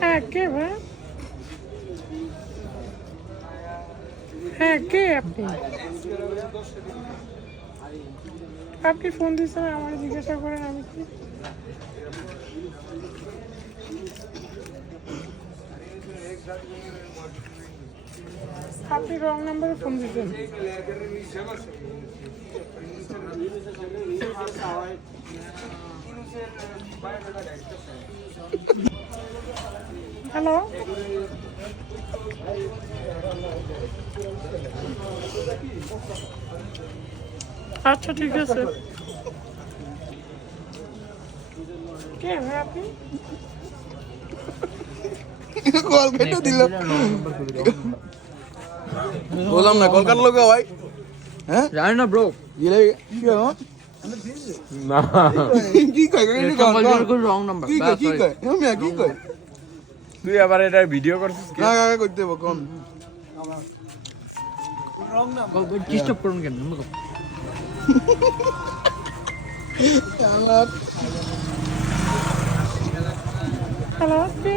হ্যাঁ কে ভাই? হ্যাঁ কে আপনি? আপনি ফোন দিয়েছেন আমার জিজ্ঞাসা করেন আমি কি? আপনি রং নাম্বারে ফোন দিয়েছেন। হ্যালো, আচ্ছা ঠিক আছে। কে ভাই আপনি? কল কেটে দিল। বললাম না কল কাটলো কে ভাই? হ্যাঁ জানি না ব্রো। গিলে কি হয়? না কি কয় রং নাম্বার। কি কয় কি কয় আমি কি কয় তুই আবার এটা ভিডিও করছিস কি? না করতে দেবো কোন ডিস্টার্ব করুন কেন? আমার হ্যালো কে?